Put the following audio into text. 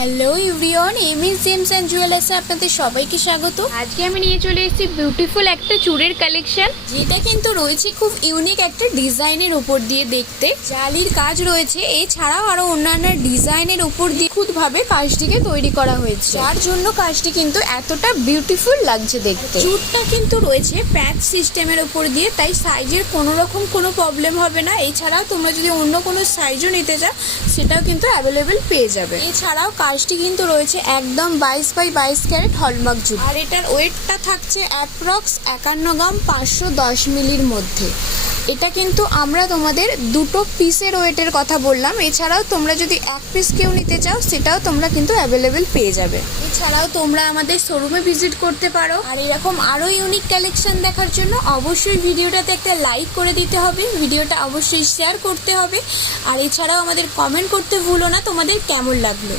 Hello everyone, MS gems and জুয়েলার্সে আপনাদের সবাইকে স্বাগত। আজকে আমি নিয়ে চলে এসেছি বিউটিফুল একটা চুড়ের কালেকশন, যেটা কিন্তু রয়েছে খুব ইউনিক একটা ডিজাইনের উপর দিয়ে দেখতে। জালির কাজ রয়েছে, এছাড়াও আরো অন্যান্য ডিজাইনের উপর দিয়ে খুদভাবে কাজটিকে তৈরি করা হয়েছে, যার জন্য কাজটি কিন্তু এতটা বিউটিফুল লাগছে দেখতে। চুড়টা কিন্তু রয়েছে প্যাচ সিস্টেমের উপর দিয়ে, তাই সাইজের কোনো রকম কোনো প্রবলেম হবে না। এছাড়াও তোমরা যদি অন্য কোনো সাইজও নিতে চাও সেটাও কিন্তু অ্যাভেলেবেল পেয়ে যাবে। এছাড়াও কাজটি কিন্তু রয়েছে একদম 22x22 ক্যারেট হলমার্ক জুট, আর এটার ওয়েটটা থাকছে অ্যাপ্রক্স 51 গ্রাম 510 মিলির মধ্যে। এটা কিন্তু আমরা তোমাদের দুটো পিসের ওয়েটের কথা বললাম, এছাড়াও তোমরা যদি এক পিস কেউ নিতে চাও সেটাও তোমরা কিন্তু অ্যাভেলেবেল পেয়ে যাবে। এছাড়াও তোমরা আমাদের শোরুমে ভিজিট করতে পারো। আর এরকম আরও ইউনিক কালেকশন দেখার জন্য অবশ্যই ভিডিওটাতে একটা লাইক করে দিতে হবে, ভিডিওটা অবশ্যই শেয়ার করতে হবে, আর এছাড়াও আমাদের কমেন্ট করতে ভুলো না তোমাদের কেমন লাগলো।